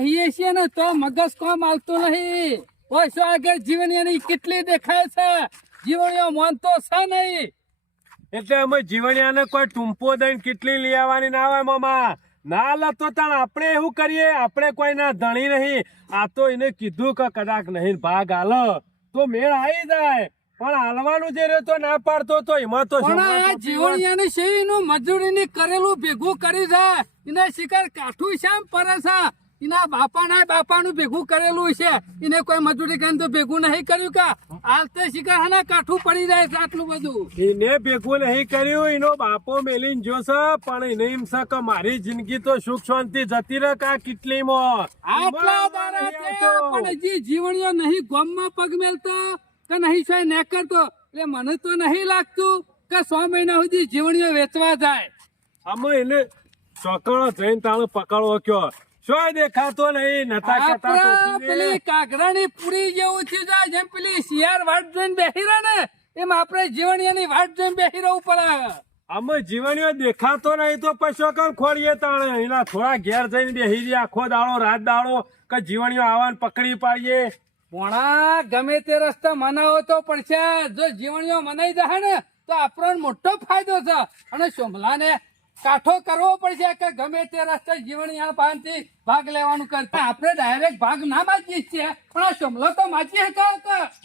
બેહીએ છીએ ને તો મગજ કોમ આવતું નહીં. ઓછો આગળ જીવણીઓની કેટલી દેખાય છે, જીવણીઓ માનતો છે નહીં. એટલે અમે જીવણિયાને કોઈ ટૂંપો દઈને કેટલી લઈ આવવાની ના આવે મામા. ના લતો તાણ આપણે એવું કરીએ, આપણે કોઈ ના ધણી નહીં. આ તો એને કીધું કે કદાચ નહીં ભાગ હાલો તો મેળ આવી જાય, પણ હાલવાનું જે રહ્યો તો ના પાડતો તો એમાં તો પણ આ જીવણીયાને શેનું મજૂરીની કરેલું ભેગું કરી છે, એને શિકાર કાઠું શામ પડે છે. એના બાપાનું ભેગું કરેલું છે, એને કોઈ મજૂરી કરીને તો ભેગું નહીં કર્યું. કા હાલ તો શિકાર હાના કાઠું પડી જાય છે આટલું બધું. એને ભેગું નહીં કર્યું, એનો બાપો મેલીને જોશે, પણ એને એમ છે કે મારી જિંદગી તો સુખ શાંતિ જતી રહે કા કેટલીમાં. આટલા દાડા થયા પણ હજી જીવણીઓ નહીં ગામમાં પગ મેલતો કે નહીં સોય ને કરતો. એટલે મને તો નહીં લાગતું કે 100 મહિના સુધી જીવણીઓ વેચવા જાય. અમે એને ચોકડો જઈને તાણે પકડવો કયો, શું દેખાતો નહીં. નતા કહેતા આપણા ટોપી પેલી કાગડાની પૂરી જેવું થયું છે. જેમ પેલી શિયાળ વાટ જોઈને બેહી રહે ને એમ આપણે જીવણીયાની વાટ જોઈને બેહી રહેવું પડે. અમે જીવણીઓ દેખાતો નહીં તો પશો કમ ખોડીએ તાણે. એના થોડા ઘેર જઈને બેહી રહ્યા આખો દાડો રાત દાડો કે જીવણીઓ આવવાને પકડી પાડીએ. પોણા ગમે તે રસ્તા મનાવો તો પડશે. જો જીવણીઓ મનાઈ જાય ને તો આપણો મોટો ફાયદો છે. અને સોમલાને કાઠો કરવો પડશે કે ગમે તે રસ્તે જીવણીયા પાસેથી ભાગ લેવાનું કરતા. આપણે ડાયરેક્ટ ભાગ ના માગીએ છીએ, પણ આ સોમલો તો માગીએ કે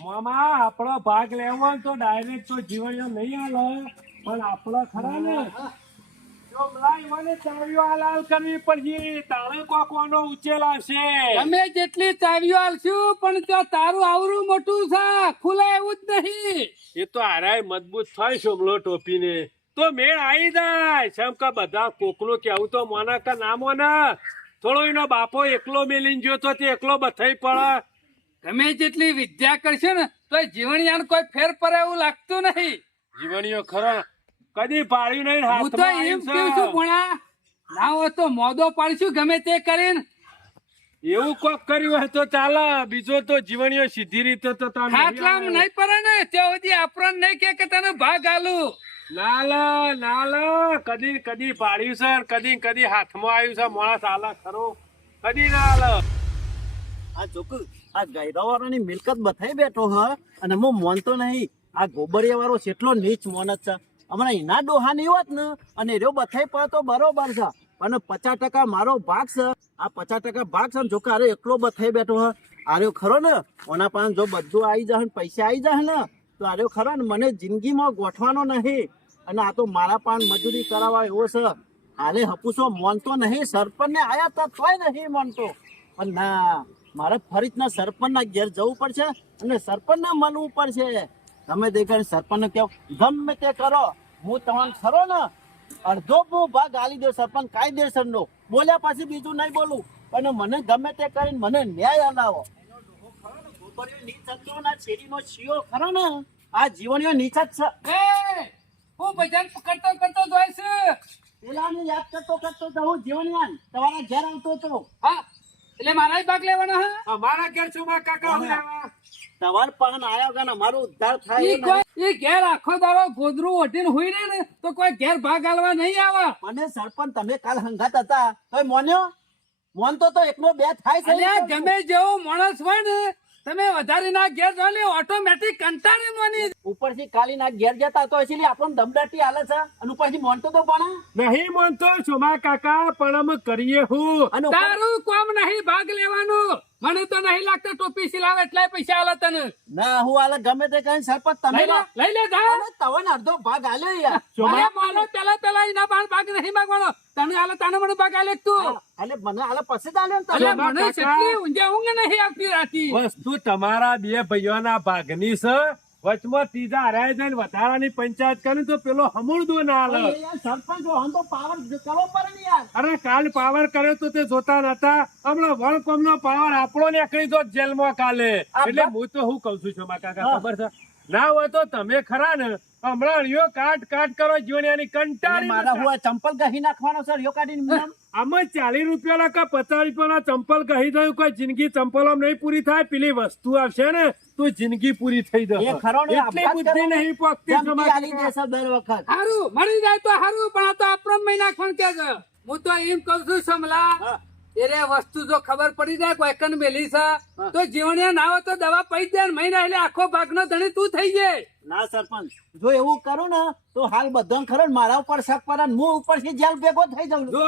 મામા આપણો ભાગ લેવો તો ડાયરેક્ટ તો જીવણીઓ નહીં હાલે, પણ આપણો ખરા ને ચાવીઓ હાલ કરવી પડશે. તાણે કોનો ઉચેલ આવશે. અમે જેટલી ચાવીઓ આલશું પણ જો તારું આવરું મોટું છે, ખુલે એવું જ નહીં. એ તો હારાય મજબૂત થાય સોમલો ટોપીને તો મેળ આવી જાય. જેમ કે બધા કોકનું કેવું તો મોના કે ના મોના. થોડો એનો બાપો એકલો મેલીને ગયો તો તે એકલો બથાઈ પડે. તમે જેટલી વિદ્યા કરશો ને તો જીવણીયાને કોઈ ફેર પડે એવું લાગતું નહીં. જીવણીઓ ખરો કદી પાડ્યું નહીં. હું તો એમ કેવું છું ભણા, ના હોય તો મોદો પાડશું ગમે તે કરીને. એવું કોક કર્યું હોય તો ચાલે, બીજો તો જીવણીઓ સીધી રીતે તો ખાટલામાં નહીં પડે ને ત્યાં સુધી આપણને નહીં કે તને ભાગ આલું. ના કદી કદી પાડ્યું છે, કદી હાથમાં આવ્યું છે. માણસ આલા ખરો કદી ના આલે. આ ચોક આ ગાયરાવાળાની મિલકત બથાઈ બેઠો હ, અને હું મોનતો નહીં. આ ગોબરિયા વાળો કેટલો નીચ મોનત છે. હમણાં એના ડોહા નહીં હોત ને અને એરો બથાઈ પડે તો બરોબર છે, અને 50% મારો ભાગ છે. આ 50% ભાગ છે. જો કે અરે એકલો બથાઈ બેઠો હ. આર્યો ખરો ને ઓના પાસે જો બધું આવી જાય, પૈસા આવી જાય ને તો આર્યો ખરો ને મને જિંદગીમાં ગોઠવાનો નહીં. અને આ તો મારા પાન મજૂરી કરાવવા એવો છે. હાલે હપુસો મોનતો નહીં. સરપંચને આયા તો તોય નહીં મોનતો. પણ ના, મારે ફરીથી સરપંચના ઘેર જવું પડશે અને સરપંચને મળવું પડશે. તમે દેખાય સરપંચને કહો ગમે તે કરો, હું તમને ખરો ને અડધો ભાગ આલી દો. સરપંચ કાયદેસરનો બોલ્યા પછી બીજું નહીં બોલું, પણ મને ગમે તે કરીને મને ન્યાય અલાવો. શેરીનો શિયો ખરો ને આ જીવણીઓ નીચ જ છે. હું ભજન કરતો જોઈ છે. પેલાને યાદ કરતો તો હું જીવણિયાન તમારા ઘેર આવતો હતો. હા, એટલે મારા ભાગ લેવાનો. હા, અમારા ઘેર શું કાકા તમાર પાન આયા વગર અમારો ઉદ્ધાર થાય. એ ઘેર આખો દાડો ગોદરું ઓઢીને હોઈ રહે ને તો કોઈ ઘેર ભાગ આલવા નહીં આવે. મને સરપંચ તમે કાલ હંગાત હતા તો મોન્યો મોનતો તો એકલો બે થાય છે. અલ્યા ગમે જેવો માણસ હોય ને તમે વધારે ના ઘેર જો લે ઓટોમેટિક કંટાળે મોની. ઉપરથી કાલી ના ઘેર જતા તો એટલે આપણને દમદાટી હાલે છે, અને ઉપરથી મોનતો તો પણ નહીં માનતો સોમા કાકા, પણ અમે કરીએ હું. અને તારું કામ નહીં ભાગ લેવાનું. મને તો નહીં લાગતા ટોપી સિલાવે એટલે પૈસા આલે તને. ના હું હાલે ગમે તે કઈ સરપંચ તમે લઈ લે જા. તવન અડધો ભાગ હાલે યાર. અરે મારો પેલા એના ભાગ નહીં માંગવાનો. તને હાલે તને મને ભાગ આલે તું. એટલે મને હાલે પછી જ હાલે. અરે મને કેટલી ઊંઘ નહીં આવતી રાતી. વસ્તુ તમારા બે ભાઈઓના ભાગની છે. વચમાં ત્રીજા હરાય જાય વધારાની પંચાયત કરી તો પેલો હમુરદો ના હાલે. સરપંચ હમ તો પાવર કરવો પડે ને યાર. અરે કાલ પાવર કર્યો તો તે જોતા નતા. હમણાં વણકોમ નો પાવર આપણો નીકળી જો જેલમાં કાલે. એટલે હું તો હું કઉ છું સોમા કાકા, ખબર છે ના હોય તો તમે ખરા ને હમણાં રિયો કાટ કરો જીવણિયાની કંટાળી. મારા હું ચંપલ કહી નાખવાનો સર યો કાઢીને આમાં 40 રૂપિયા કે 50 રૂપિયાના ચંપલ કહી દઉં. કોઈ જિંદગી ચંપલો નહીં પૂરી થાય. પેલી વસ્તુ આવશે ને તો જિંદગી પૂરી થઈ જશે. એટલી બુદ્ધિ નહીં પોકતી. દર વખત હારું મળી જાય તો હારું, પણ આ તો આપણો મહિના ખણ કે છે. હું તો એમ કઉ છું સમલા એટલે વસ્તુ જો ખબર પડી જાય કોઈ કન મેલી છે તો જીવણિયા ના હોય તો દવા પૈ દે ને મહિના એટલે આખો ભાગનો ધણી તું થઈ જાય. ના સરપંચ, જો એવું કરું ને તો હાલ બધાને ખરો ને મારા ઉપર શક પડે ને હું ઉપરથી જેલ ભેગો થઈ જાઉં. જો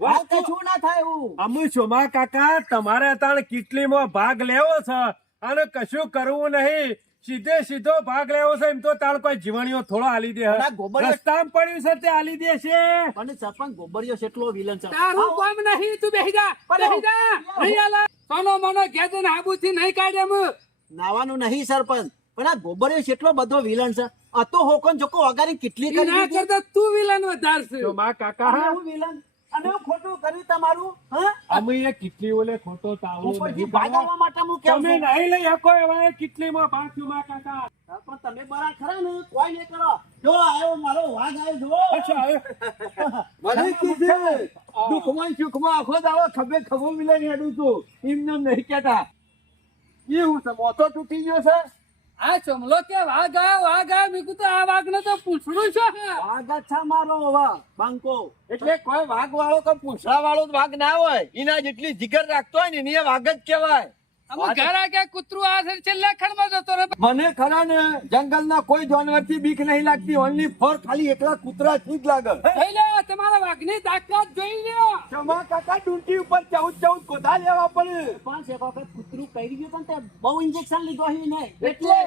હાલ કશું ના થાય એવું. અમુ સોમા કાકા તમારે તાણ કેટલીમાં ભાગ લેવો છે અને કશું કરવું નહીં, સીધે સીધો ભાગ લેવો છે. એમ તો તાણ કોઈ જીવણીઓ થોડો આલી દે, ના, ગોબરિયો- રસ્તામાં પડ્યું છે તે આલી દે છે. અને સરપંચ ગોબરિયો કેટલો વિલન છે. તારું કામ નહીં, તું બેહી જા બેહી જા. નહીં આલા સોનો મોનો ઘેર ને આબુથી નહીં કાઢે એમ. નાવાનું નહીં સરપંચ, પણ આ ગોબરિયો કેટલો બધો વિલન છે. આ તો હોકન જોકો વગાડી કેટલી કરી ના દીધી. કરતા તું વિલન વધારશે. સોમા કાકા અને હું વિલન અને હું ખોટું કર્યું તમારું. હા, અમે એ કેટલી ઓલે ખોટો તાવડો ઉપરથી નહીં ભાગ કરવા. આવવા માટે હું કેવું તમે છું. નહીં લઈ શકો એવા કેટલીમાં ભાગ સોમા કાકા. સરપંચ તમે બરા ખરા ને કોઈ નહીં કરો. જો આવ્યો મારો વાઘ આવ્યો જો. અચ્છા, હવે મને કીધે દુઃખમાં સુખમાં આખો દાડો ખભે ખભો મિલાઈને હેડું છું. એમને એમ નહીં કહેતા. ઈ હું છે, મોતો તૂટી ગયો છે. આ ચમલો કે વાઘ આ મેં કીધું આ વાઘ ને તો પૂછડું છે. વાઘ જ છે મારો હવે બાંકો. એટલે કોઈ વાઘ વાળો કોઈ પૂંછડા વાળો વાઘ ના હોય, એના જેટલી જીગર રાખતો હોય ને એને એ વાઘ જ કહેવાય. અમે ઘર આગળ કૂતરું આ છે છેલ્લા ખડમાં જતો રહે. મને ખરા ને જંગલના કોઈ જાનવરથી બીક નહીં લાગતી. ઓનલી ફોર ખાલી એકલા કૂતરાથી જ લાગે. જોઈ લે તમારા વાઘની તાકાત જોઈ લ્યો. ક્ષમા કાકા ડૂંટી ઉપર 14 કોદા લેવા પડે. પાંચ એક વખત કૂતરું કરી ગયું પણ તે બહુ ઇન્જેક્શન લીધો છે ને એટલે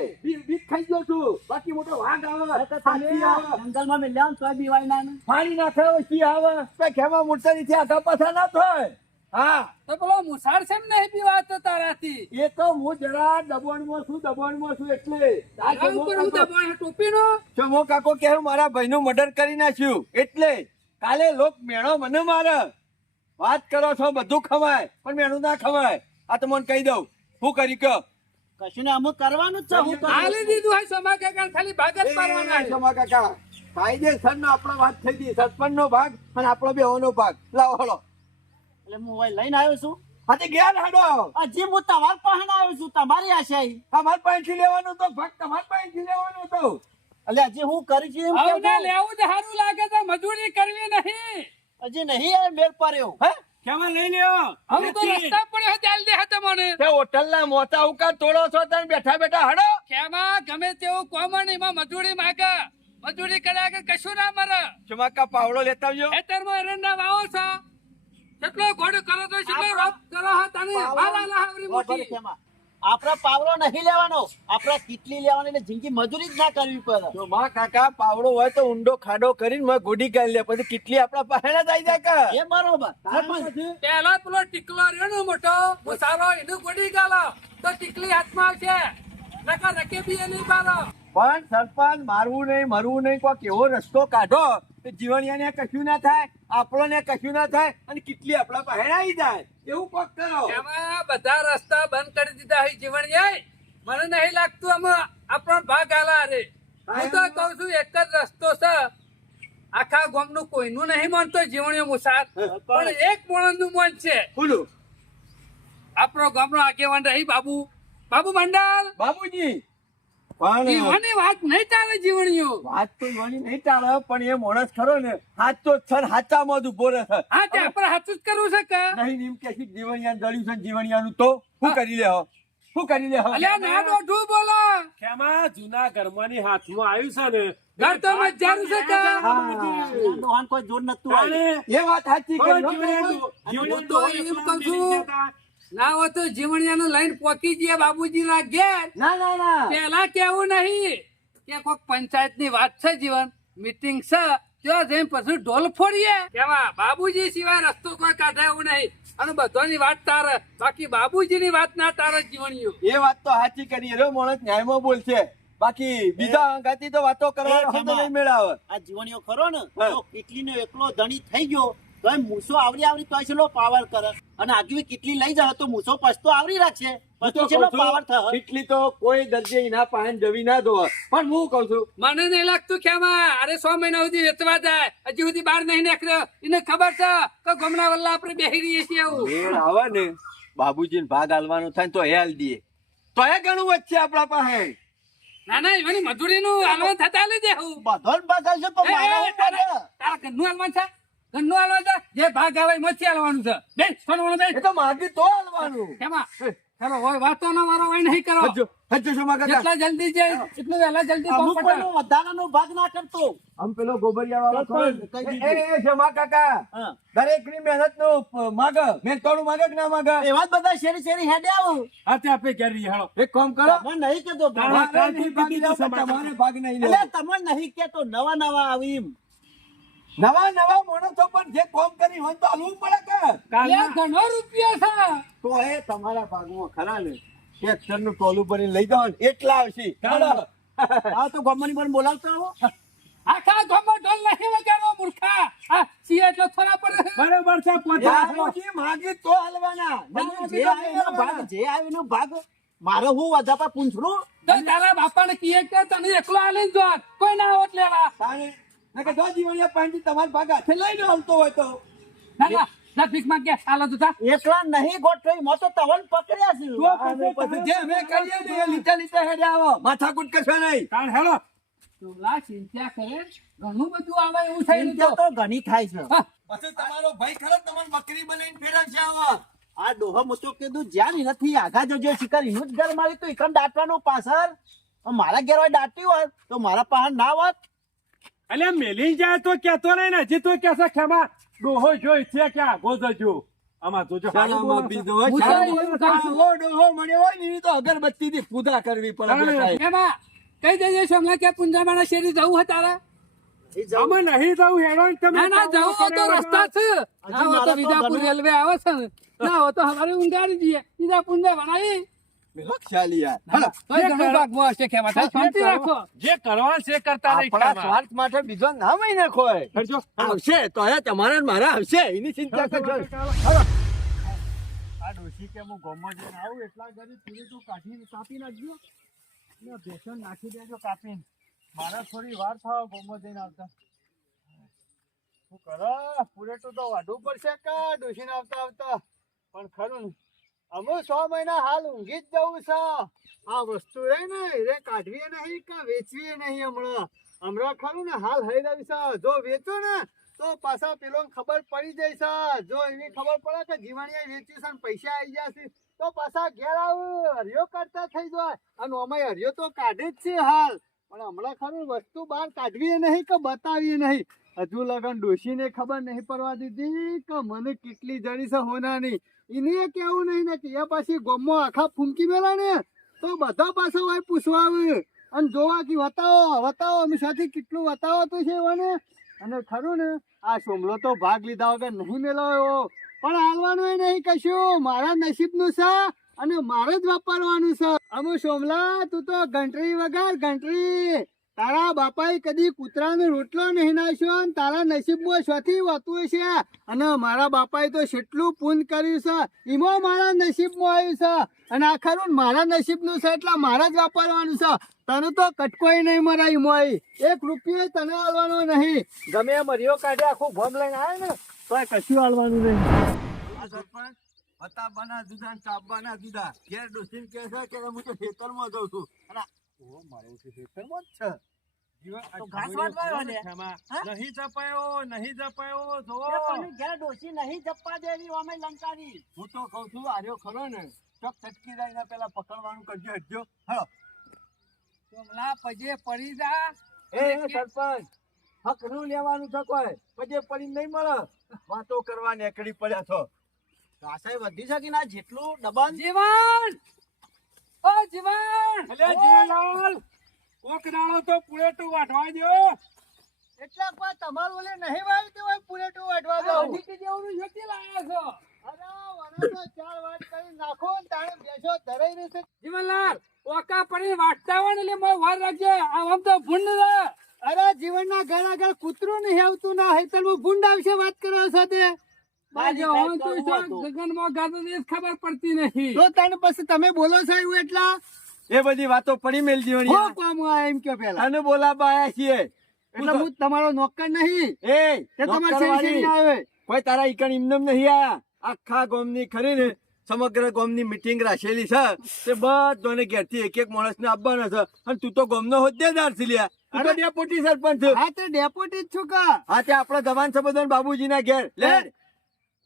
બીક ખાઈ ગયો છું. બાકી મોટો વાઘ આવે, હાથી આવે, જંગલમાં મેં લેવાનું તોય બીવાય ના ને. પાણી નાખે સિંહ આવે. કઈ ખેમા મોટરીથી આધા પાછા ના થાય. હા, તો પેલો મુસાર છે નહીં પીવાતો તારાથી. એ તો હું જરા દબાણમાં છું એટલે આ ઉપર હું દબાણ ટોપીનો. ચમો કાકો કે મારા ભાઈનું મર્ડર કરી નાખ્યું એટલે કાલે લોક મેણો મને મારે. વાત કરો છો બધું ખવાય પણ મેણું ના ખવાય. આ તો મને કહી દઉં હું કરી કયો. કશું ને અમુક કરવાનું જ છે. હું કરું. હાલી દીધું હોય સમા કાકા ખાલી ભાગ જ પાડવાના છે. ચમા કાકા કાયદેસર નો આપણો વાત થઈ ગઈ. સરપંચ નો ભાગ અને આપણો બેહોનો ભાગ લાવો હળો. એટલે હું અહીં લઈને આવ્યો છું. હાથી ગયા હાડો. હજી હું તમાર પાસે આવ્યો છું તમારી આશા. તમાર પાસેથી લેવાનું તો ભાગ તમાર પાસેથી લેવાનું તો. એટલે હજી હું કરી છું એમ કેમ આવને છું? લેવું જ સારું લાગે તો મજૂરી કરવી નહીં. હજી નહીં આવે મેળ પાડ્યો. હે કેમાં લઈ લ્યો હવે તો રસ્તા પડ્યો ચાલ દે હતા મને. તે હોટલના મોતા ઉકા તોડો છો તમે બેઠા બેઠા હાડો. કેમાં ગમે તેવું કોમણ એમાં મજૂરી માગે. મજૂરી કર્યા કે કશું ના મરે. ચમાકા પાવડો લેતા આવજો. ખેતરમાં એરંડા વાવો છો કેટલો ઘોડ કરો તો કેટલો રોપ કરો હો તને વાલા લાવરી મોટી. આપડે પાવડો નહીં લેવાનો, આપડે કેટલી લેવાની એટલે જિંદગી મજૂરી જ ના કરવી પડે. જો માં કાકા પાવડો હોય તો ઊંડો ખાડો કરીને મેં ગોડી કાઢી લે પછી કેટલી આપડા પાસે ના જાય કા. એ બરોબર. સરપંચ, પેલા પેલો ટીકલો રહ્યો ને મોટો મસાલો એનું ગોડી ગાલો તો ટીકલી હાથમાં આવશે નકા રકેબી એ નહીં પાડો. પણ સરપંચ મારવું નહીં મરવું નહીં કોઈક એવો રસ્તો કાઢો કે જીવણિયાને કશું ના થાય, આપણને કશું ના થાય અને કેટલી આપડા પાસે આવી જાય એવું કોક કરો. એમાં બધા રસ્તા બંધ કરી દીધા હોય જીવણિયાએ. મને નહીં લાગતું આમાં આપણો ભાગ આલા રે. હું તો કઉ છું એક જ રસ્તો છે આખા ગામનું કોઈનું નહીં માનતો જીવણીઓ મુસાર પણ એક માણસનું મન છે. બોલો આપણો ગામનો આગેવાન રહી બાબુ મંડળ. બાબુજી પણ જીવનની વાત નહીં ચાલે જીવણીઓ. વાત તો જોવાની નહીં ચાલે પણ એ માણસ ખરો ને સાચો જ છે ને સાચામાં જ ઉભો રહે છે. હા તે આપણે સાચું જ કરવું છે કે નહીં એમ કે જીવણિયા જડ્યું છે જીવણિયાનું તો શું કરી લે શું કરી લે અલ્યા ના દોઢું બોલો. કેમાં જૂના ઘરમાંની હાથમાં આવ્યું છે ને ઘર તો મજાનું છે કે ડોહાન કોઈ જોર નતું આવ્યું. એ વાત સાચી કરી હો. હું તો એમ કહું છું ના હોય તો જીવણિયાનું લઈને પોકી જઈએ બાબુજી ના ઘેર. ના ના ના પેલા કેવું નહીં કે કોઈક પંચાયત ની વાત છે જીવન મીટિંગ છે ત્યાં જઈને પછી ઢોલ ફોડીએ કેવા બાબુજી સિવાય રસ્તો કોઈ કાઢે એવું નહીં અને બધાની વાત તારે બાકી બાબુજી ની વાત ના તારે જીવણીઓ. એ વાત તો સાચી કરી એનો માણસ ન્યાયમાં બોલશે બાકી બીજા અંગાથી તો વાતો કરવાનો શબ્દ નહીં મેળાવે. આ જીવણીઓ ખરો ને તો કેટલી નો એકલો ધણી થઈ ગયો તો મૂસો આવરી તો છેલ્લો પાવર કરે અને આગવી કેટલી લઈ જાય તો મૂસો પછતો આવરી રાખશે પછી છેલ્લો પાવર થાય. એટલી તો કોઈ દર્જે એના પાસે જવી ના દો પણ હું કઉ છું મને નહીં લાગતું કે આમાં અરે 6 મહિના સુધી વેચવા જાય હજી સુધી બહાર નહીં નીકળ્યો. એને ખબર છે કે ગમણા વલ્લા આપણે બેહી રહીએ છીએ આવું મેળ આવે ને બાબુજીને ભાગ આલવાનો થાય ને તો એ હાલ દઈએ તો એ ઘણું વચ્ચે આપણા પાસે. ના ના એની મજૂરી નું હાલવા થતા લઈ દેવું. બધો જ બદલશે તો મારા ઉપર. તારા ઘરનું હાલવાન છે ઘરનું હાલવા છે જે ભાગ આવે એમાંથી હાલવાનું છે બે સોનવાનું બે એ તો માગી તો હાલવાનું. એમાં ચાલો હોય વાતો ના મારો હોય નહીં કરો હજુ હજુ શોમા કાકા જેટલા જલ્દી છે એટલું વહેલા જલ્દી અમુક કોમ કોઈનો પતાવો. વધારાનો ભાગ ના કરતો. આમ પેલો ગોબરિયા વાળો સરપંચ, ખરો ને? કહી દીધું. એ શોમા કાકા હા. દરેકની મહેનતનું માગ મહેનતોનું માગે કે ના માગે? એવા જ બધા શેરી શેરી હેડે આવો. હા તે આપણે ઘેર રહીએ, હાલો. એક કામ કરો, તમને નહીં કહેતો તારા ભાગ. તમારે નહીં ભાગ લેવો, તમારે ભાગ નહીં લેવો. એટલે તમને નહીં કહેતો નવા નવા આવી એમ. નવા નવા માણસો પણ જે કામ કરી હોય તો હાલવું પડે કે? એ કાલના- ઘણો રૂપિયો છે તો એ તમારા ભાગમાં ખરા ને ટ્રેક્ટરનું ટોલું ભરીને લઈ જાઓ ને એટલા આવશે. ચાલો. આ તો ગમની પણ બોલાવતા આવો. આખા ગામમાં ઢોલ નહીં વગાડવો મૂર્ખા આ સિંહ એટલો થોડા પર બરોબર છે, પહોંચો. યાદવજી માગી તો હાલવાના. જે આવે એનો ભાગ, જે આવે એનો ભાગ. મારે હું વધાપા પૂંછડું. તો તારા બાપાને કીએ કે તને એકલો આલીને જો કોઈ ના આવત લેવા તાણે નકર જો જીવણિયા પાંચી તમારા ભાગ હાથે લઈને હાલતો હોય તો ના ના ના ભીખ માંગ ગયા હાલો તું જા એકલા નહીં ગોઠવી મો તો તવન પકડ્યા છે. અને પછી જે અમે કરીએ ને એ લીટા લીટા હેડે આવો. માથાકૂટ કરશો નહીં. તાણ હેલો. ચોલા ચિંતા કરે ઘણું બધું આવે એવું થઈ ચિંતા રહ્યું તો ઘણી થાય છે. હા, પછી તમારો ભાઈ ખરો તમારે બકરી બનાવીને ફેરવશે આવો. આ ડોહો મુતો કીધું જ્યાં ઈ નથી આગા જોજો શિકાર એનું જ ઘર મારી તો એકમ દાટવાનું પાછળ. મારા ઘેર હોય દાટ્યું હોત તો મારા પાસે ના હોત. અલ્યા મેલી જાય તો કેતો નહીં ને, હજી તો કેસે ખેમા ડોહો જોઈ છે કે આગો જજો. આમાં જોજો શાળામાં બીજો હોય, હું તો શાળામાં. એવું કહું છું. આવો ડોહો મળ્યો હોય ને એની તો અગરબત્તીથી પૂજા કરવી પડે તાણે. બેટા. એમાં કઈ દેજે સોમલા કે પુંજામાના શેરી જવું હે તારા ઈ જવું. અમે નહીં જવું હેડો ને તમે. ના ના જવું હોય તો રસ્તા છે ના હોય તો વિજાપુર રેલવે આવે છે ને ના હોય તો હવારે ઊંઘાડી દઈએ વિજાપુર ને બનાવી મેલો ખ્યાલ યાર. હાલો. તોય ઘણું ભાગમાં હશે કહેવા થાય શાંતિ રાખો જે કરવા છે કરતા નહીં આપણા ખેમા. સ્વાર્થ માટે બીજો ના મહિને ખોય. હેડજો. આવશે તો હે તમારે ને મારે આવશે એની ચિંતા કરશો નહીં. આ ડોશી કે હું ગોમમાં જઈને આવું એટલા ઘરે પૂરી તું કાઢીને કાપી નાખજો ને બેસન નાખી દેજો કાપીને. મારે થોડી વાર થાવ ગોમમાં જઈને આવતા. શું કરો પૂરેટું તો વાઢવું પડશે કે ડોશીને આવતા આવતા પણ ખરું ને અમે 6 મહિના હાલ ઊંઘી જ જવું છે. આ વસ્તુ રે ને રે કાઢવી નહીં કે વેચવી નહીં હમણાં ખરું ને હાલ હઈ રહી છે. જો વેચો ને તો પાછા પેલો ખબર પડી જાય છે. જો એવી ખબર પડે કે જીવાણીયા વેચ્યું છે ને પૈસા આવી જશે તો પાછા ઘેર આવું હરિયો કરતા થઈ જાય. અને અમાય હરિયો તો કાઢે જ છે હાલ પણ હમણાં ખરું વસ્તુ બહાર કાઢવી નહીં કે બતાવીએ નહીં. હજુ લગન ડોશીને ખબર નહીં પડવા દીધી કે મને કેટલી જડી છે હોનાની. એને કેવું નહીં ને કે એ પાછી ગોમમાં આખા ફૂંકી મેલા ને તો બધા પાછો હોય પૂછવા આવે અને જોવા કે વતાવો અમે સાથે કેટલું વતાવો તો છે એવાને. અને ખરું ને આ સોમલો તો ભાગ લીધા વગર નહીં મેળવ્યો પણ હાલવાનું એ નહીં કશું. મારા નસીબનું છે અને મારે જ વાપરવાનું છે. અમુ સોમલા તું તો ઘંટરી વગર ઘંટરી. તારા બાપાએ કદી કૂતરાનો રોટલો નહીં નાખ્યો અને તારા નસીબમાં શોથી હોતું છે. અને મારા બાપાએ તો કેટલું પુણ્ય કર્યું છે એમાં મારા નસીબમાં આવ્યું છે. અને આ ખરું ને મારા નસીબનું છે એટલે મારે જ વાપરવાનું છે. તને તો કટકોય નહીં મરાય એમાં 1 રૂપિયો તને હાલવાનો નહીં. ગમે એમ મરિયો કાઢે આખું ભમ લઈને આવે ને તો કશું હાલવાનું નહીં. આ સરપંચ વતાબાના જુદા ને ચાબવાના જુદા. ઘેર ડોસીને કહે છે કે હું તો ખેતરમાં જાઉં છું. અને ઓ મારો છે ખેતરમાં જ છે. તો ઘાસ વાટવા આવ્યો ને? નહીં જપાયો નહીં જપાયો એ જોવો. પણ ઘેર ડોશી નહીં જપ્પા દેવી અમે લંકાની. હું તો કઉ છું આર્યો ખરો ને ચોક છટકી જાય ને પેલા પકડવાનું કરજો હટજો. હાલો. સોમલા પજે પડી જા એ સરપંચ હક નું લેવાનું છે કોઈ પછી પડી નહીં મળે. વાતો કરવા નીકળી પડ્યા છો. ઘાસાઈ વધી છે કે ના જેટલું દબાણ જીવન ઓ જીવન અલ્યા જીવનલાલ કોક દાડો તો પૂરેટું વાઢવા દ્યો. એટલા પર તમારું ઓલે નહીં વાળતું હોય પૂરેટું વાટવા દો. હજી કે જેવડું શોધી લાયા છો અરે વરાનો 4 વાટ કરી નાખો ને તાણે બેસો ધરાઈ રહેશે. જીવનલાલ ઓકા પડી વાટતા હોય ને એટલે મોય વાર રાખજે આમ તો ભૂંડ રે અરે જીવનના ઘર આગળ કૂતરું નહીં આવતું ના હેતરમાં ભૂંડ આવશે વાત કરો સાથે. બાજુ હોય તો શું ગગનમાં ગાતો તે ખબર પડતી નહીં તો તને પછી તમે બોલો છો એવું એટલા એ બધી વાતો પડી મેલ હો જીવણી કામ આ એમ કે પેલા તને બોલાવા આયા છીએ. એટલે હું તમારો નોકર નહીં એ તે તમારે નોકરવાળી. શેરી આવે. કોઈ તારા ઈકણ ઇમનમ નહીં આયા. આખા ગામની ખરી ને સમગ્ર ગામની મીટિંગ રાખેલી છે તે બધાને ઘેરથી એક એક માણસને આપવાના છે અને તું તો ગામનો હોદ્દેદાર છે લ્યા તું તો ડેપ્યુટી સરપંચ છે. હા તે ડેપ્યુટી જ છું કા હા તે આપણા જવાન છે બધા બાબુજીના ઘેર લે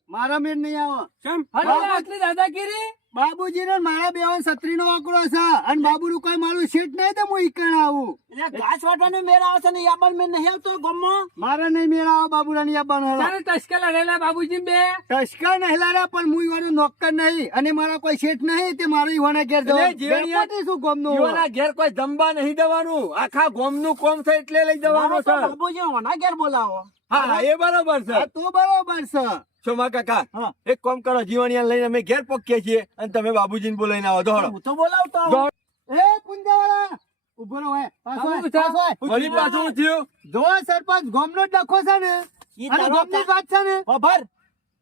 મારા મેળ નહીં આવો કેમ અરે આટલી દાદાગીરી બાબુજી નો મારા બેવાન છત્રી નો આંકડો છે અને બાબુ નું કોઈ મારું શેઠ નહીં તો હું ઈકણ આવું એટલે ઘાસ વાટવાનો મેળ આવે છે ને યાબર મેળ નહીં આવતો ગામમાં. મારે નહીં મેળ આવો બાબુરા ની આવવાનો તારે ટસકા લડેલા બાબુજી બે ટસકા નહીં લારે પણ હું ઈવાનો નોકર નહીં અને મારા કોઈ શેઠ નહીં તે મારું ઈવાના ઘેર એટલે જવાનું જીવણિયા- ડેપ્યુટી શું ગામનું યુવાના ઘેર કોઈ જમવા નહીં દેવાનું આખા ગામનું કોમ છે એટલે લઈ જવાનું મારો તો છે. બાબુજી ઓના ઘેર બોલાવો. હા એ બરોબર છે. હા, તો બરોબર છે શોમા કાકા હા. એક કામ કરો જીવણિયા લઈને અમે ઘેર પકીએ છીએ અને તમે બાબુજીને બોલાવીને આવો દોડો. હું તો બોલાવતો આવું. એ પુંજાવાળા ઉભો રહો હે પાછો આય, પાછો આય. વળી પાછું શું થયું? જો સરપંચ ગામનો જ ડખો છે ને ઈ અને તારો ગામની જ વાત છે ને ખબર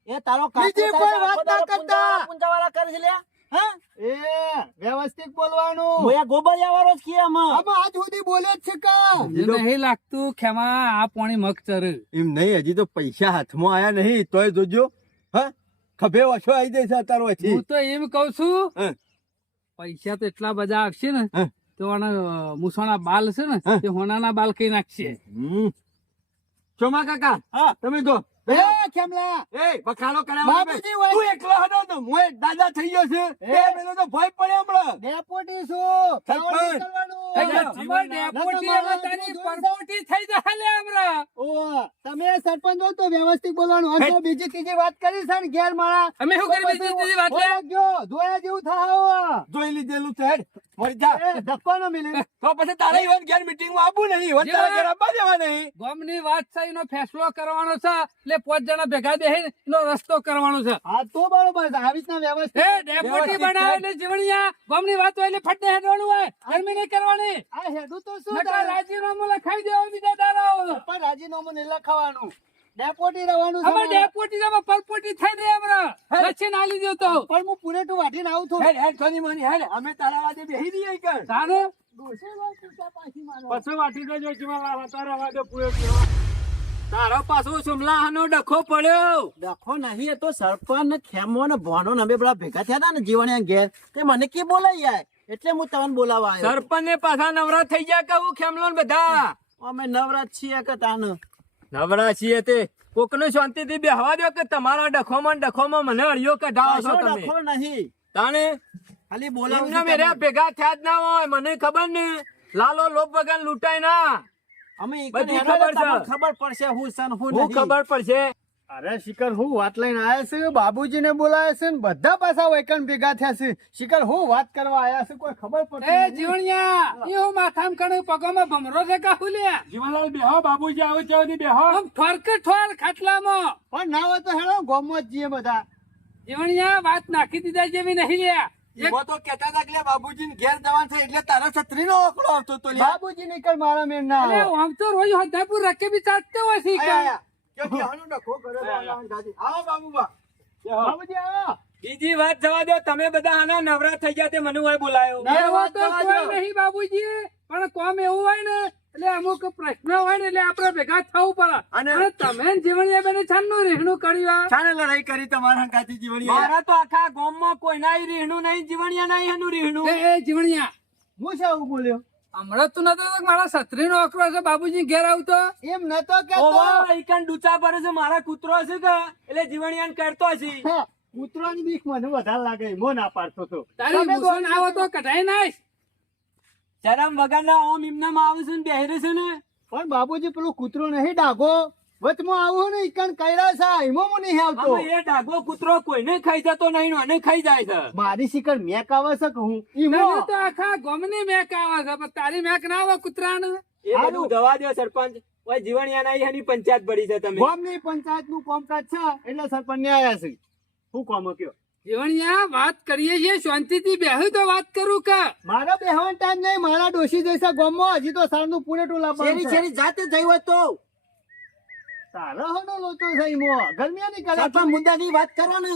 એ તારો કાકો બીજી થાય કોઈ છે, વાત આખો ના દાડો કરતા. પૂંજાવાળા કરે છે લ્યા. હા? એ વ્યવસ્થિત બોલવાનું હું એ ગોબરિયા વાળો જ છીએ અમે. આમાં આજ સુધી બોલે જ છે કા નહીં લાગતું ખેમા આ પોણી મગ ચર એમ નહીં હજી તો પૈસા હાથમાં આયા નહીં તોય જોજો હા ખભે ઓછો આવી જશે અત્યારે હું પછી. તો એમ કઉ છું હા. પૈસા તો એટલા બધા આવશે ને હા. તો મૂસોના બાલ છે ને હા. તે હોનાના બાલ કઈ નાખશે હમ. શોમા કાકા હા. તમે તો એ ખેમલા એ બખાડો કરાવવા બાપુજી હોય. તું એકલો હતો તો મોય દાદા થઈ ગયો છે એ. એ પેલો તો ભય પડે હમણાં ડેપોટી શું સરપંચ. કરવાનું ડેપોટી હવે તારી પરપોટી થઈ જશે લે હમણાં. ઓ તમે સરપંચ હો તો વ્યવસ્થિત બોલવાનું અને જો બીજી ત્રીજી વાત કરી છે ને ઘેર મારા અમે શું કરી બીજી ત્રીજી વાત લે? જોયા જેવું થાય જોઈ લીધેલું છે હેડ. મરી જા. એ ધક્કો ન મિલે તો પછી તારે ઈવન ઘેર મીટિંગમાં આવવું નહીં ઈવન તારા ઘેર આવવા દેવા નહીં. ગામની વાત છે એનો ફેસલો કરવાનો છે એટલે 5 જણા ભેગા બેહીને એનો રસ્તો કરવાનો છે. હા તો બરોબર છે આવી રીતના વ્યવસ્થિત એ ડેપોટી બનાવે એટલે જીવણિયા ગામની વાત હોય એટલે ફટને હેડવાનું હોય ગરમી નહીં કરવાની. આ હેડું તો શું નકર તારે? રાજીનામું લખાઈ દેવા બીજા દાડાઓ. પણ રાજીનામું નહીં લખાવાનું ડેપોટી રહેવાનું છે અમાર મારે. ડેપોટી ને આમાં પરપોટી થઈ રહી હમણાં. લચ્છી નાલી દો તો. પણ હું પૂરેટું વાટીને આવું છું હેડ હેડ સોની મોની હેડ અમે તારા વાદે બેહી રહીએ કર. તારે પછી વાટી દેજો જીવણલાલ તારા વાદે પૂરો તારો પાછો સુમલાહાનો ડખો પડ્યો. ડખો નહીં એ તો સરપંચ ને ખેમો ને ભોનો ને અમે બધા ભેગા થયા હતા ને જીવણિયા ઘેર તે મને કે બોલાઈ જાય એટલે હું તમને બોલાવા આવ્યો. સરપંચ ને પાછા નવરા થઈ ગયા કહું ખેમલો ને બધા અમે નવરાત છીએ કે તાન નવરા છીએ તે કોકનું શાંતિથી બેહવા દો કે તમારા ડખોમાં મને અડિયો કઢાવો છો કશો તમે. ડખો નહીં તાણે ખાલી એમના બોલાવ મેર્યા ભેગા થયા જ ના હોય મને ખબર ને લાલો લોપ વગર લૂંટાય ના. અમે ઈ બધી કને હેડો ખબર એટલે છે. તમને ખબર પડશે હું છે ને હું હું નહીં. ખબર પડશે. અરે શિખર હું વાત લઈને આયા છે બાબુજીને બોલાયા છે ને બધા પાછા વૈકણ ભેગા થયા છે શિખર હું વાત કરવા આયા છે કોઈ ખબર પડતી એ નથી. જીવણિયા ઈ હું માથામાં કણું પગોમાં ભમરો છે કાહુ લ્યા. જીવણલાલ બેહો બાબુજી આવે ત્યાં સુધી બેહો આમ ઠોરકે ઠોર ખાટલામાં. પણ ના હોય તો હેડો ગોમમાં જ જઈએ બધા જીવણિયા વાત નાખી દીધા જેવી નહીં લ્યા. એક એવો તો કહેતા હતા કે બાબુજીને ઘેર જવાનું છે એટલે તારા છત્રીનો આંકડો આવતો તો લ્યા. બાબુજી નીકળ મારા મેળ ના અરે આવે. આમ તો રોજ હદાપુર રકે બી ચાટતો હોય છે ઈ આયા, કાં. આયા. કે બેહાનો ડખો કરે છે આયા દાદી. આવો બાબુબા બાબુજી આવો. બીજી વાત જવા દો તમે બધા આના નવરા થઈ ગયા તે મને હોય બોલાયો એવો તો કોઈ નહીં બાબુજી પણ કોમ એવું હોય ને એટલે અમુક પ્રશ્ન હોય ને એટલે આપણે ભેગા થવું પડે. અને- અને તમે ને જીવણિયા બેને છાનનું રહેણું કર્યું. શાને લડાઈ કરી તમારા હંગાથી જીવણીએ? મારા તો આખા ગામમાં કોઈના રીહણું નહીં જીવણિયા નહીં એનું રીહણું એ જીવણિયા હું શું બોલ્યો હમણાં તું નતો કે મારા છત્રીનો અકરો છે બાબુજી ઘેર આવતો. એમ નતો કેતો ઓવા ઈકન ડૂચા પર છે મારા કૂતરો છે કે એટલે જીવણિયાને કરતો છે હા, કૂતરાની બીક મને વધારે લાગે મો ના પાડતો તો તારી તમે મુસોન આવો તો કઢાઈ નાખ. શરમ વગરના ઓમ એમનામ આવે છે ને બેહરે છે ને પણ બાબુજી પેલું કૂતરો નહીં ડાઘો વચમાં આવું ને ઈકણ કર્યા છે એમાં હું નહીં આવતો આમાં એ ડાઘો કૂતરો કોઈને ખાઈ જતો નહીં ને અને ખાઈ જાય છે મારી શિખર મેક આવે છે કે હું તને ઈમો તો આખા ગોમની મેક આવે છે પણ તારી મેક ના આવે કૂતરાને. એ બધું જવા દો સરપંચ ઓય જીવણિયા નહીં એની પંચાયત પડી છે તમે ગામની પંચાયત નું કામકાજ છે એટલે સરપંચ ને આયા છે હું કામ કયો જીવણિયા વાત કરીએ છીએ શાંતિથી બેહું તો વાત કરું કે મારા બેહવાન ટાઈમ નહીં મારા ડોશી જૈસા ગામમાં હજી તો સારનું પૂરેટું શેરી લાવવાનું છે શેરી જાતે થઈ હોય તો તારા હનો લોચો છે ઈમો ગરમીની કરે સરપંચ મુદ્દાની વાત કરો ને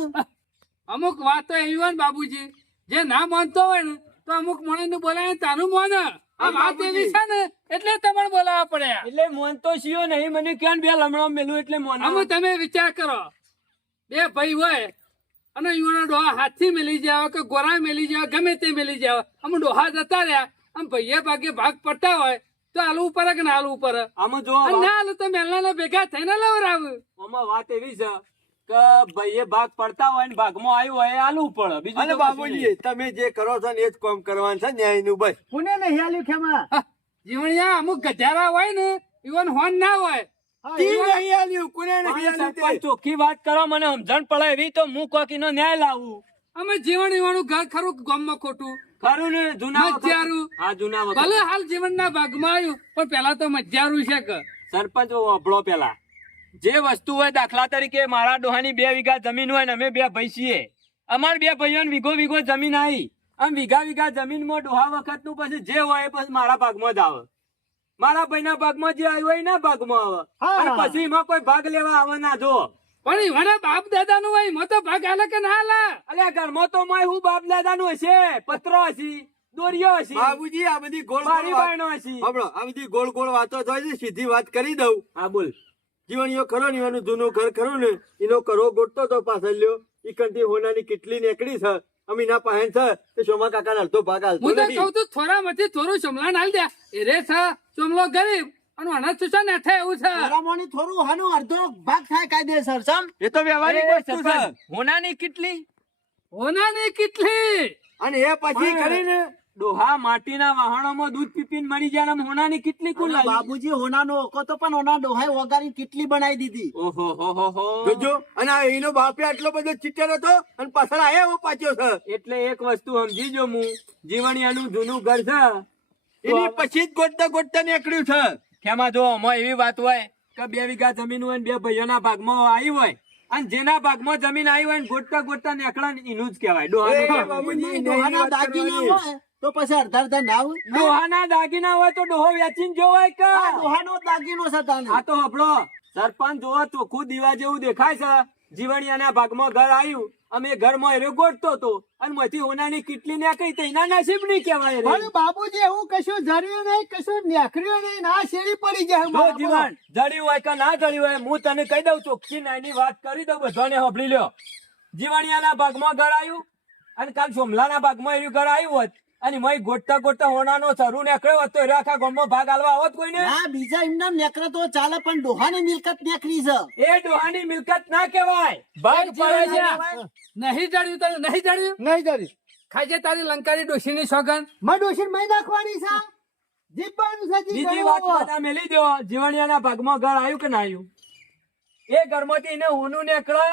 અમુક વાતો એવી હોય ને બાબુજી જે ના માનતો હોય ને તો અમુક મોણે બોલાય તારું મોને આ વાત એવી છે ને એટલે તમારે બોલાવવા પડ્યા. એટલે મોન તો શિયો નહીં મને ક્યાં બે લમણો મેલું એટલે મોન આમ તમે વિચાર કરો બે ભાઈ હોય અને યુવાનો ડોહા હાથથી મેલી જાવ કે ગોરા મેલી જાવ ગમે તે મેલી જાવ અમે ડોહા જતા રહ્યા આમ ભાઈએ ભાગે ભાગ પડતા હોય તો આલુ ઉપર કે ના આલુ ઉપર આમાં જો અને ના આલુ તો મેલના ભેગા થઈને લવરાવ આમાં વાત એવી છે કે ભાઈએ ભાગ પડતા હોય ને ભાગમાં આવ્યું હોય એ આલવું પડે બીજું અને તો કશું બાબુજી નહીં. તમે જે કરો છો ને એ જ કામ કરવાનું છે ન્યાયનું બસ. કોને નહીં આલ્યું ખેમા જીવણિયા અમુક ગજારા હોય ને ઈવન હોન ના હોય તી નહીં આલ્યું, કોને નહીં પણ આલ્યું તે? સરપંચ ચોખ્ખી વાત કરો મને સમજણ પડે એવી તો હું કોકીનો ન્યાય લાવું અમે જીવણ ઈવાનું ઘર ખરું ગામમાં ખોટું ખરું ને જૂના વખત- મજારું. હા જૂના વખત ભલે હાલ જીવનના ભાગમાં આવ્યું પણ પેલા તો મજારું છે કે સરપંચ વાપરો પેલા જે વસ્તુ હોય દાખલા તરીકે મારા ડોહાની 2 વીઘા જમીન હોય ને અમે 2 ભાઈ છીએ અમાર 2 ભાઈઓને વીઘો જમીન આવી આમ વીઘા જમીનમાં ડોહા વખતનું પછી જે હોય એ પછી મારા ભાગમાં જ આવે મારા ભાઈના ભાગમાં જે આવ્યું હોય એના ભાગમાં આવે અને પછી એમાં કોઈ ભાગ લેવા આવે ના જો પણ ઈવાના બાપ દાદા નું હોય એમાં તો ભાગ આલે કે ના આલે અલ્યા ઘરમાં તો મોય હું બાપ દાદાનું હશે પત્રો હશે દોરીઓ હશે બાબુજી આ બધી ગોળ બારી ગોળ બાયણો હશે સાંભળો, આ બધી ગોળ ગોળ વાતો થાય છે. સીધી વાત કરી દઉં. હા બોલ જીવણીઓ ખરો ને એનું જૂનું ઘર ખરું ને એનો કરો ગોટતો તો પાછળ લ્યો ઈ કંઠી હોનાની કેટલી નીકળી છે અમીના પાસે છે તે સોમા કાકા અડધો ભાગ હાલતો હું તો નથી. કઉ તું થોડા માંથી થોડું સમલાન હાલ દે એ રે છે ચોમલો ગરીબ અને અનાજ સુસા ને થાય એવું છે રામોની થોડું હાનું અડધો ભાગ થાય કાયદેસર સમ એ તો વ્યવહારિક વસ્તુ છે. હોનાની કેટલી હોનાની કેટલી અને એ પછી કરીને ડોહા માટીના વાહણોમાં દૂધ પીપીને મરી જાય ને હોનાની કેટલી કુલ અને બાબુજી હોનાનો ઓકો તો પણ હોના ડોહાએ વગાડી કેટલી બનાવી દીધી ઓહો હો હો હો જોજો અને આ એનો બાપે આટલો બધો ચીટર હતો અને પાછળ આયા એવો પાછો છે એટલે એક વસ્તુ સમજી જો હું જીવણિયાનું જૂનું ઘર છે એની પછી જ ગોટતા ગોટતા નીકળ્યું છે. ખેમાં જો આમાં એવી વાત હોય કે 2 વીઘા જમીન હોય ને 2 ભાઈઓના ભાગમાં આવી હોય અને જેના ભાગમાં જમીન આવી હોય ને ગોટતા નીકળે ને એનું જ કહેવાય એ ડોહાનું. બાબુજી, ડોહાના વાત દાગીના કરવાની. હોય તો પછી અડધા ના હોય ડોહાના દાગીના હોય તો ડોહો વેચીને જોવાય કે આ ડોહાનો દાગીનો છે તાનો. આ તો હબળો સરપંચ જોવો ચોખ્ખું દીવા જેવું દેખાય છે જીવણિયાના ભાગમાં ઘર આવ્યું અમે ઘરમાં એરો ગોઠતો હતો અને માંથી હોનાની કેટલી નીકળી તો એના નસીબ નહીં કહેવાય રે. પણ બાબુજી એવું કશું જર્યું નહીં કશું નેકર્યું નહીં ના શેરી પડી જાય જો મારા જીવન જડ્યું હોય કે ના જડ્યું હોય હું તને કહી દઉં ચોખ્ખી નાની વાત કરી દઉં બધાને સાંભળી લ્યો જીવણિયાના ભાગમાં ઘર આવ્યું અને કાલ સોમલાના ભાગમાં એનું ઘર આવ્યું હોત અને મય ગોટતા હોનાનો સરું નીકળ્યો હોત તો એ આખા ગામમાં ભાગ આલવા આવત કોઈને ના બીજા એમના નેકરે તો ચાલે પણ ડોહાની મિલકત નેકરી છે એ ડોહાની મિલકત ના કહેવાય ભાગ પડે છે નહીં જડ્યું તને નહીં જડ્યું નહીં જરી ખાજે તારી લંકારી ડોશીની સોગન માં ડોશીને મહી નાખવાની છે જીવવાનું છે બીજી વાત બધા મેલી દો જીવણિયાના ભાગમાં ઘર આવ્યું કે ના આવ્યું એ ઘરમાંથી એને હોનું નીકળે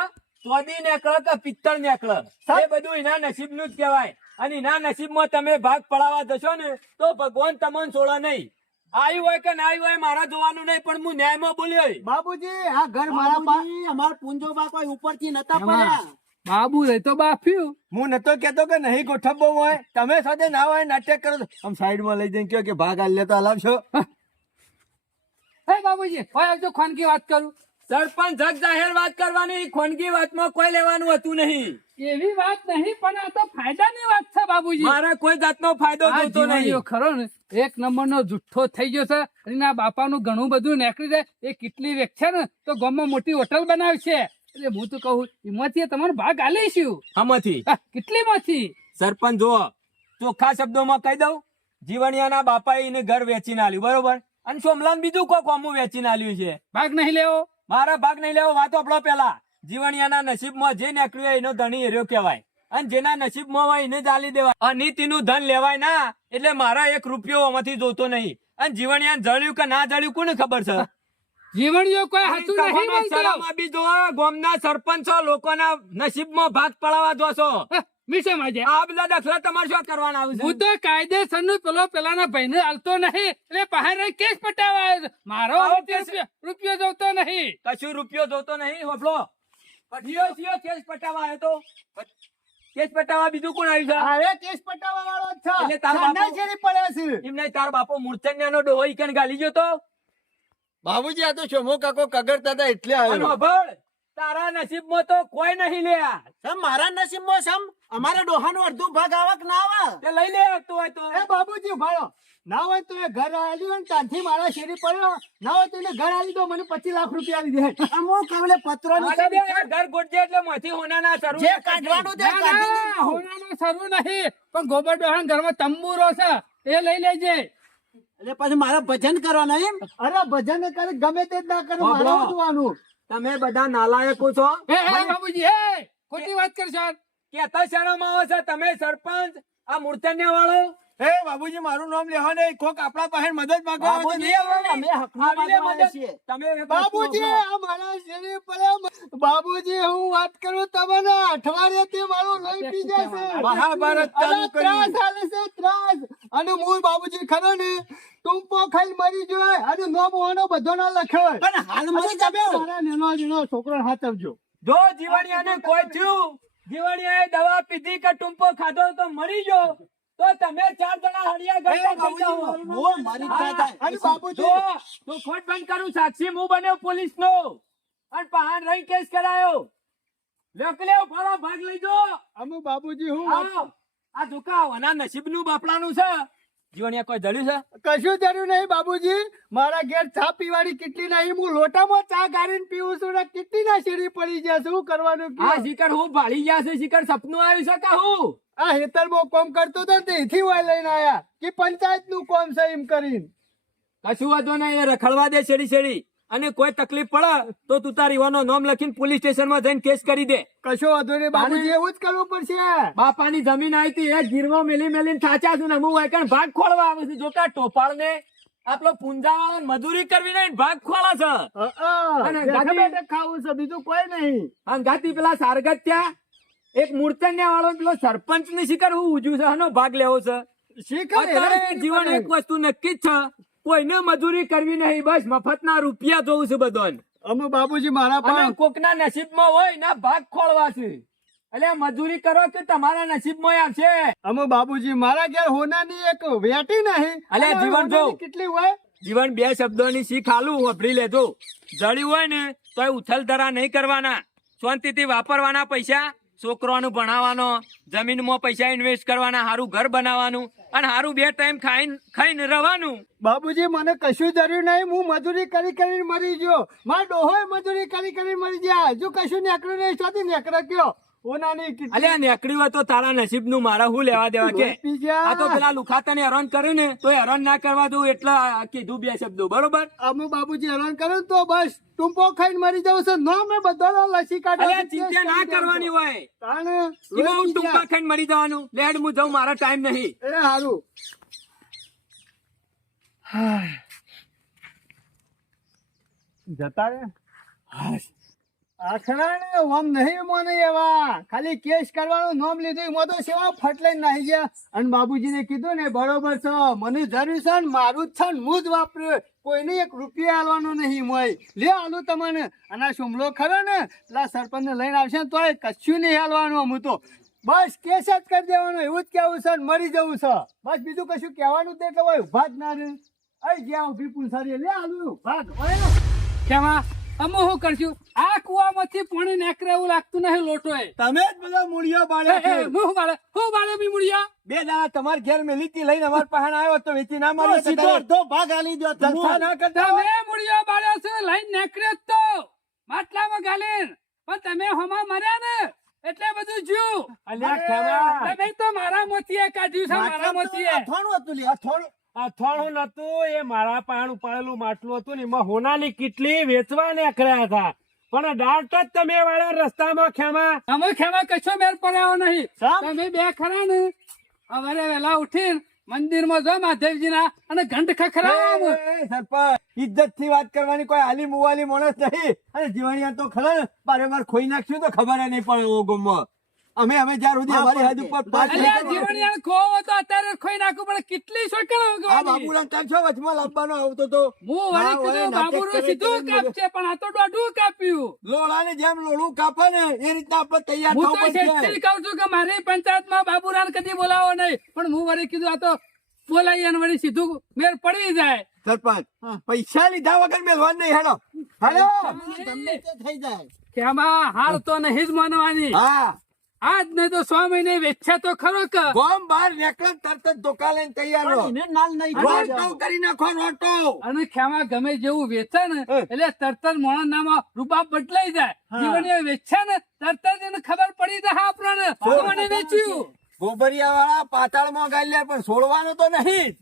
ચોદી નીકળે કે પિત્તળ નીકળે એ બધું એના નસીબનું જ કહેવાય અને એના નસીબમાં તમે ભાગ પડાવવા જશો ને તો ભગવાન તમને છોડે નહીં આવ્યું હોય કે ના આવ્યું હોય મારા જોવાનું નહીં પણ હું ન્યાયમાં બોલ્યો બાબુજી આ ઘર મારા બાબુજી અમાર પૂંજો બા કોઈ ઉપરથી નતા પડ્યા બાબુ રે તો બાફ્યું હું નતો કેતો કે નહીં ગોઠવવો હોય તમે સાથે ના હોય નાટક કરો છો. આમ સાઈડમાં લઈ જઈને કહો કે ભાગ આલ્યો તો હલાવશો. હે બાબુજી હોય આવજો ખાનગી વાત કરું સરપંચ જગ જાહેર વાત કરવાની ખોનગી વાતમાં કોઈ લેવાનું હતું નહીં એવી વાત નહીં પણ આ તો ફાયદાની વાત છે બાબુજી મારા કોઈ જાતનો ફાયદો આ જોતો જીવણીઓ નહીં ખરો ને એક નંબરનો જુઠ્ઠો થઈ ગયો છે એના બાપાનું ઘણું બધું નીકળી જાય એ કેટલી વેચ છે ને તો ગામમાં મોટી હોટલ બનાવશે એટલે હું તો કહું એમાંથી તમારો ભાગ આલીશું આમાંથી કેટલી માંથી સરપંચ જો ચોખ્ખા શબ્દોમાં કહી દઉં જીવણિયાના બાપાએ એને ઘર વેચીને આલ્યું બરોબર અને સોમલાન બીજું કોઈ કોમું વેચીને આલ્યું છે ભાગ નહીં લેવો મારા ભાગ નહીં લેવો વાતો આપણો પેલા જીવણિયાના નસીબમાં જે નીકળ્યું હોય એનો ધણી એર્યો કહેવાય અને જેના નસીબમાં હોય એને જ આલી દેવાય અનીતિનું ધન લેવાય ના એટલે મારા 1 રૂપિયો આમાંથી જોતો નહીં અને જીવણિયાને જળ્યું કે ના જળ્યું કોને ખબર છે જીવણીઓ કોઈ હાથું નહીં તમારા બોલતો. શરમમાં બી જો ગામના સરપંચો લોકોના નસીબમાં ભાગ પડાવવા જોશો મીસે માજે આ બધા દાખલા તમારે શું કરવાના આવશે હું તો કાયદેસર નું પેલાના ભાઈને હાલતો નહીં એટલે બહાર રહી કેસ પટાવા આવ્યો છું. મારો આવો રૂપિયો જોતો નહીં કશું રૂપિયો જોતો નહીં હોફલો પઠિયો સિયો કેસ પટાવા આવ્યો તો કેસ પટાવા બીજું કોણ આવ્યું છે અરે કેસ પટાવા વાળો જ છે એટલે તારા બાપુ- સાના શેરી પડ્યા છે એમ નહીં તાર બાપો મૂર્છન્યાનો ડોહો ઈકન ગાલી ગયો તો બાબુજી આ તો શોમો કાકો કગરતા હતા એટલે અને આવ્યો. અભળ તારા નસીબમાં તો કોઈ નહીં લ્યા. સમ મારા નસીબમાં સમ અમારા ડોહાનો અડધો ભાગ આવક ના આવે તે લઈ લે તું હોય તો. એ બાબુજી ભાડો ના હોય તો એ ઘર આલી હોય ને ત્યાંથી મારા શેરી પડ્યો ના હોય તો એને ઘર આલી દો મને 25 લાખ રૂપિયા આલી દે અમો કવલે પત્રો આલે દે, આ ઘર ગોઠજે એટલે માંથી હોનાના શરૂ જે ના કરજે. કાઢવાનું તે ના, કાઢી ના, દીધું. હોનાનું સરું નહીં પણ ગોબર ડોહાના ઘરમાં તંબુરો છે એ લઈ લેજે. એટલે પછી મારા ભજન કરવાના એમ અરે ભજન કરે ગમે તે જ ના કરે મારે બાબા. જોવાનું તમે બધા નાલાયકો છો. બાબુજી એ ખોટી વાત કરશો. કેતા શરમ આવે છે તમે સરપંચ આ મૂર્તન્ય વાળો. એ બાબુજી મારું નામ લેવા નહીં કોક આપણા પાસે મદદ માંગવા આવે તો બાબુજી, નહીં આવવાનું. અમે હકની આવી લે માંગવા મદદ. છીએ. તમે બાબુજી આ મારા શેરી પડ્યા બાબુજી હું વાત કરું તમને અઠવાડિયે તે મારું લોહી પી જશે મહાભારત ચાલુ અરે કર્યું. ત્રાસ હાલે છે ત્રાસ અને હું બાબુજી ખરો ને ટૂંપો ખાઈ મરી જોય અને નો મોહનો બધો ના લખ્યો પણ હાલમાં તમે મારા નેનો છોકરો હાથવજો જો જીવણિયાને કોઈ થયું, જીવણિયાએ દવા પીધી કે ટૂંપો ખાધો તો મરી ગયો તો તમે 4 જણા હળિયા ગરબા થઈ જાઓ. મોં મારી હા, થાય. અને બાબુજી જો, તો ખોટ બંધ કરું સાક્ષી હું બન્યો પોલીસનો અને પહાણ રહી કેસ કરાયો. લેવ ફાળો ભાગ લઈ જો. અમુ બાબુજી હું આવો. આ દુકાવાના નસીબનું બાપલાનું છે. જીવણિયા કોઈ જડ્યું છે? કશું જરૂર નહીં બાબુજી મારા ઘેર ચા પીવાની કેટલી નહીં હું લોટામાં ચા ગાળીને પીવું છું ને કેટલી ના શેરી પડી જાય શું કરવાનું આ કયો? શિખર હું ભાળી ગયા છે, શિખર સપનું આવ્યું છે કે હું? આ હેતરમાં કોમ કરતો હતો ને તેથી વાય લઈને આયા કે પંચાયત નું કોમ છે એમ કરીને કશું વાંધો નહીં, એ રખડવા દે શેરી શેરી. અને કોઈ તકલીફ પડે તો તું તારી વાનો નામ લખીને પોલીસ સ્ટેશનમાં જઈને કેસ કરી દે. કશો વાંધો નહીં બાબુજી એવું જ કરવું પડશે બાપાની જમીન આવી હતી એ ગીરમાં મેલી મેલીને થાચા છું ને હું વાયકણ ભાગ ખોળવા આવે છે. જોતા ટોપાળ ને આપણો પુંજા વાળો મજૂરી કરવી નહીં ભાગ ખોળા છે. અને બેઠા ગાડી- બેઠા ખાવું છે બીજું કોઈ નહીં અંગાતી પેલા સારગત ત્યાં એક મૂર્તન્યા વાળો પેલો સરપંચ ની શિકાર હું ઉજ્યું છે એનો ભાગ લેવો છે. શીખર અત્યારે જીવન એક વસ્તુ નક્કી જ છે, કોઈને મજૂરી કરવી નહીં, બસ મફતના રૂપિયા જોવું છે બધાને. અમે બાબુજી મારા અને પાસે કોકના નસીબમાં હોય ના ભાગ ખોળવા છે. એટલે મજૂરી કરો કે તમારા નસીબમાં આવશે. અમે બાબુજી મારા ઘેર હોનાની એક વેટી નહીં અલ્યા અને જીવન જો. હોનાની કેટલી હોય જીવન 2 શબ્દોની શીખ આલું વાપરી લેજો. જડ્યું હોય ને તો ઉથલ ધરા નહીં કરવાના, શાંતિથી વાપરવાના પૈસા, છોકરાનું ભણાવવાનો, જમીનમાં પૈસા ઇન્વેસ્ટ કરવાના, સારું ઘર બનાવવાનું અને સારું 2 ટાઈમ ખાઈને રહેવાનું. બાબુજી મને કશું જરૂર નહીં હું મજૂરી કરી કરીને મરી ગયો મારા ડોહોય મજૂરી કરી કરીને મરી ગયા હજુ કશું નેકળ્યું નહીં શોધી નેકળે કયો હોનાની કેટલી અલ્યા નેકડી હોય તો તારા નસીબનું મારા હું લેવા દેવા કે? પી ગયા. આ તો પેલા લુખાતાને હેરાન કર્યું ને તો હેરાન ના કરવા દઉં એટલે આ કીધું 2 શબ્દો બરોબર. અમે બાબુજી હેરાન કરે ને તો બસ ટૂંપો ખાઈને મરી જાવ છે નો મેં બધાનો લસી અલ્યા ચિંતા ના કરવાની હોય, એમાં હું ટૂંકા ખાઈને મરી જવાનું. લેડ હું જાઉં, મારા ટાઈમ નહીં. એ હારું જતા રે આખરા ને ઓમ નહીં મને એવા ખાલી કેસ કરવાનું નામ લીધું એમાં તો સેવા ફટલાઈ નાહી ગયા અને બાબુજીને કીધું ને બરોબર છે મને જરૂર છે ને મારું જ છે ને હું જ વાપર્યું કોઈને 1 રૂપિયા આલવાનો નહીં મોય લે આલું તમને અને આ સુમલો ખરો ને પેલા સરપંચ ને લઈને આવશે ને તોય કશું નહીં હાલવાનું અમું તો બસ કેસ જ કરી દેવાનો એવું જ કેવું છે ને મરી જવું છે બસ બીજું કશું કહેવાનું તો એટલે હોય ઉભા જ ના રહે અહીં જ્યાં ઉભી પૂછારી લે આલું ભાગ હોય કેમાં અમે શું કરશું આ કુવામાંથી પાણી નીકળે એવું લાગતું નહીં લોટોએ. તમે જ બધા મૂળિયા બાળ્યા છે. હું બાળે બી મુડિયા. 2 દાડા તમારા ઘેર મેલી હતી લઈને અમારા પાસે આવ્યો તો વેચી ના મારી સીધો અડધો ભાગ આલી દો જલસા ના કરતા હોય. તમે મુડિયા બાળ્યા છે લઈને નીકળ્યો જ તો માટલામાં ગાલીને પણ તમે હમા મર્યા ને એટલે બધું જ્યું. અલ્યા ખેમા, તમે તો મારા મોતીએ કાઢ્યું છે મારા મોતીએ. અથાણું હતું લે અથાણું નતું, એ મારા પાણ ઉપાડેલું માટલું હતું ને એમાં હોનાની કેટલી વેચવા નીકળ્યા હતા, પણ દાટ જ તમે વાળા રસ્તામાં ખેમા. અમે ખેમા કશો મેર પડ્યો નહીં. સાહેબ. તમે 2 ખરા ને સવારે વહેલા ઉઠીને મંદિરમાં જો મહાદેવજીના અને ઘંટ ખખરાવો. એ સરપંચ ઇજ્જત થી વાત કરવાની કોઈ આલી મુવાલી માણસ નહીં અને જીવણિયા તો ખરા ને બારેબાર ખોઈ નાખ્યું તો ખબર ય નહીં પડે ઓ ગમમાં અમે જ્યાર સુધી અમારી હદ ઉપર પાસ નહીં અલ્યા કરવાનો. જીવણિયાને ખોવો તો અત્યારે ખોઈ નાખવું પડે કેટલી સોકણો આ ઉગવાની. બાબુરામ કાંઠો વચમાં લાવવાનો આવતો તો હું વળી કીધું બાબુનું સીધું કાપશે પણ આ તો દોઢું કાપ્યું. લોળાને જેમ લોળું કાપે ને એ રીતના આપણે તૈયાર હું થવું તો પડશે. શેઠથી કહું છું કે મારી પંચાયતમાં બાબુરાન કદી બોલાવો નહીં પણ હું વળી કીધું આ તો બોલાવી અને વળી સીધું મેર પડી જાય સરપંચ હા. પૈસા લીધા વગર મેલવાનું નહીં હેડો હેડો ગમે તે થઈ જાય કેમાં હાર તો નહીં જ માનવાની હા આજ નહીં તો 6 મહિને વેચ્યા તો ખરો કે ગોમ બહાર નીકળો તરત જ ધોકા લઈને તૈયાર રહો. પણ એને નાલ નહીં જોવા રોટો જવાનું. કરી નાખો રોટો અને ખેમા ગમે જેવું વેચે ને એટલે તરત જ મોણા નામાં રૂપાબ બદલાઈ જાય હા. જીવણીઓ વેચ્યા ને તરત જ એને ખબર પડી જાય આપણને જીવણે વેચ્યું ગોબરિયા વાળા પાતાળમાં ગાલ્યા પણ છોડવાનું તો નહીં જ.